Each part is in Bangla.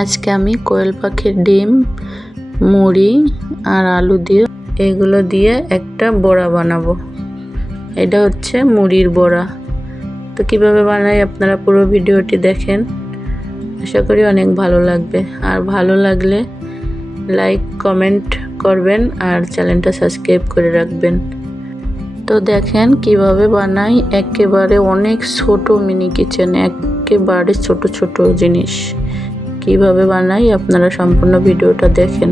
আজকে আমি কোয়েল পাখির ডিম, মুড়ি আর আলু দিয়ে এগুলো দিয়ে একটা বড়া বানাবো। এটা হচ্ছে মুড়ির বড়া। তো কিভাবে বানাই আপনারা পুরো ভিডিওটি দেখেন, আশা করি অনেক ভালো লাগবে। আর ভালো লাগলে লাইক কমেন্ট করবেন আর চ্যানেলটা সাবস্ক্রাইব করে রাখবেন। তো দেখেন কিভাবে বানাই, একেবারে অনেক ছোট মিনি কিচেন, একেবারে ছোট ছোট জিনিস কিভাবে বানাই আপনারা সম্পূর্ণ ভিডিওটা দেখেন।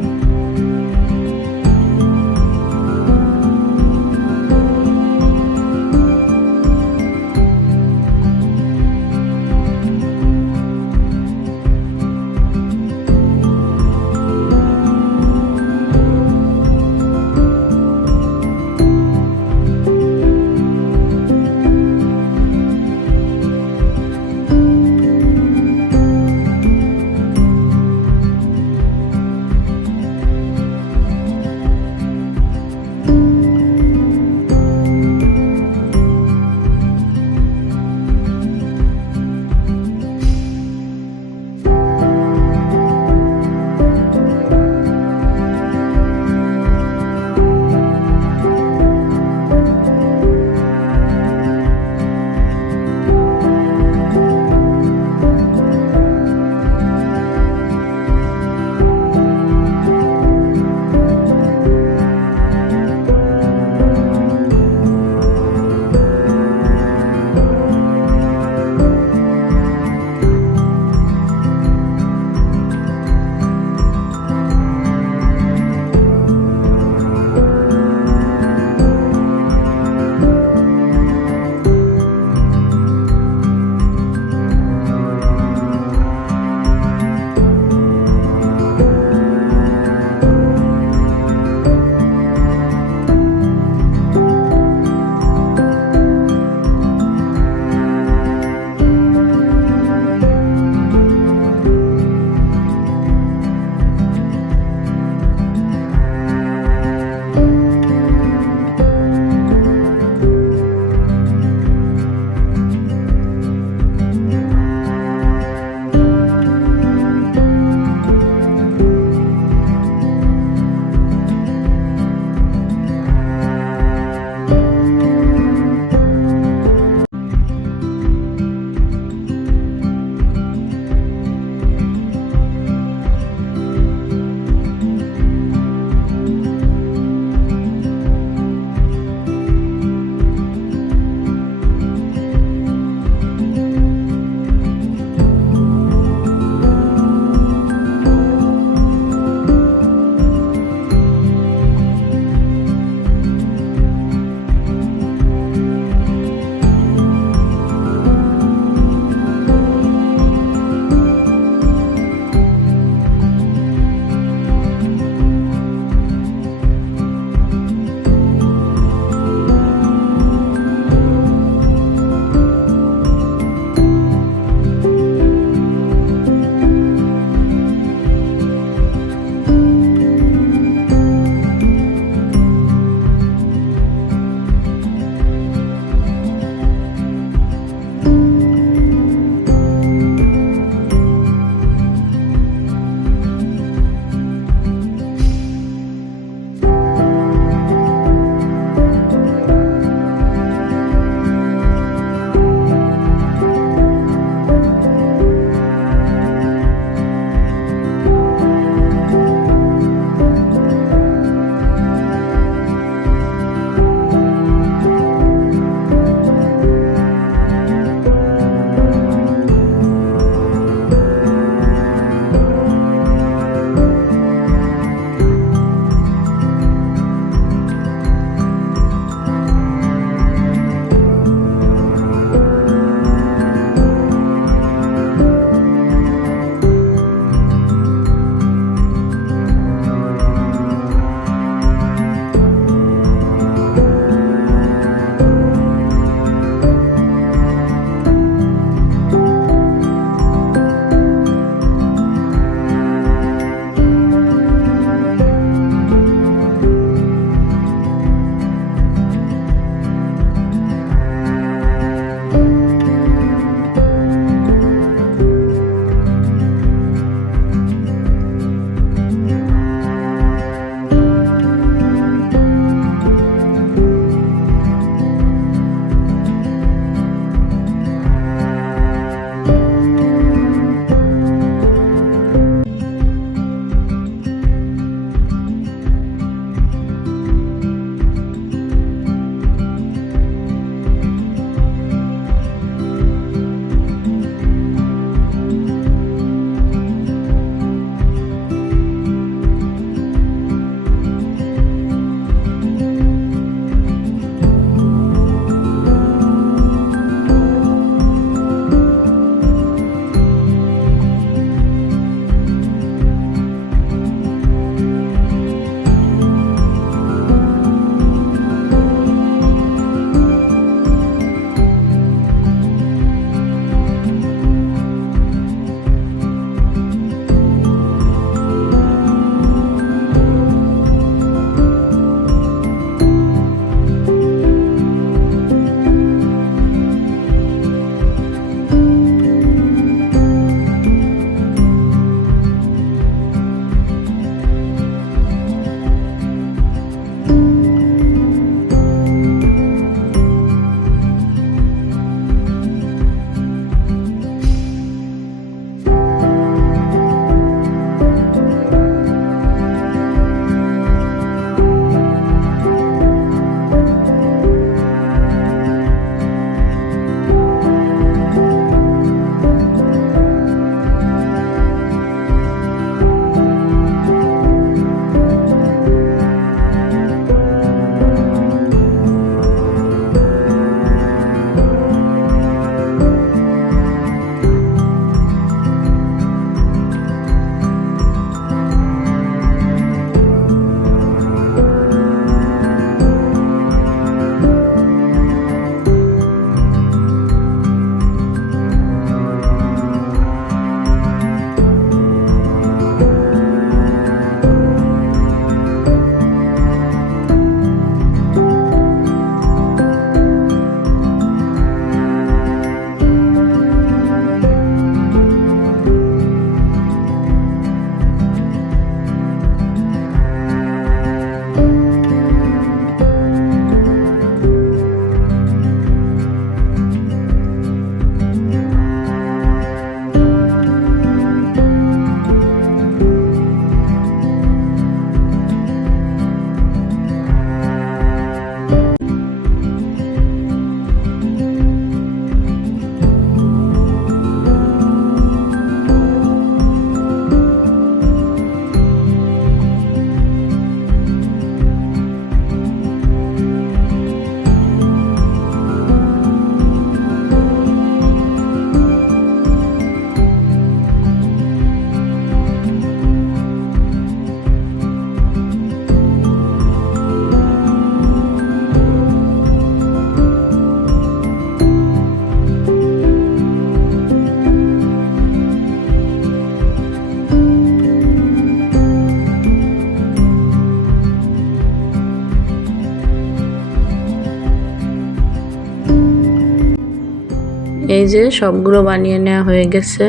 এই যে সবগুলো বানিয়ে নেওয়া হয়ে গেছে।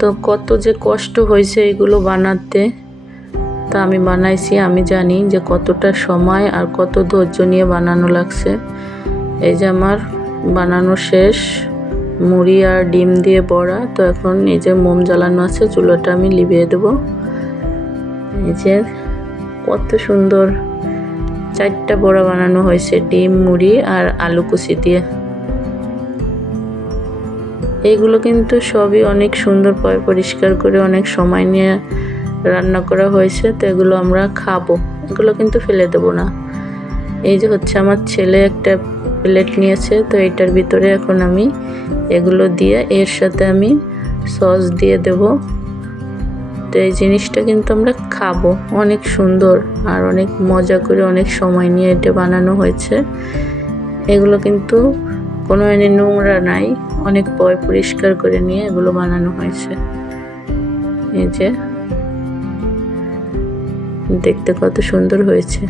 তো কত যে কষ্ট হয়েছে এগুলো বানাতে, তা আমি বানাইছি, আমি জানি যে কতটা সময় আর কত ধৈর্য নিয়ে বানানো লাগছে। এই যে আমার বানানো শেষ, মুড়ি আর ডিম দিয়ে বড়া। তো এখন এই যে মোম জ্বালানো আছে, চুলাটা আমি লিভিয়ে দেবো। এই যে কত সুন্দর 4টা বড়া বানানো হয়েছে ডিম, মুড়ি আর আলু কুচি দিয়ে। এইগুলো কিন্তু সবই অনেক সুন্দর পরিষ্কার করে অনেক সময় নিয়ে রান্না করা হয়েছে। তো এগুলো আমরা খাবো, এগুলো কিন্তু ফেলে দেব না। এই যে হচ্ছে আমার ছেলে একটা প্লেট নিয়েছে, তো এটার ভিতরে এখন আমি এগুলো দিয়ে এর সাথে আমি সস দিয়ে দেব। তো এই জিনিসটা কিন্তু আমরা খাবো, অনেক সুন্দর আর অনেক মজা করে অনেক সময় নিয়ে এটা বানানো হয়েছে। এগুলো কিন্তু কোনো নোংরা নাই, অনেক পরিষ্কার করে নিয়ে এগুলো বানানো হয়েছে। এই যে দেখতে কত সুন্দর হয়েছে।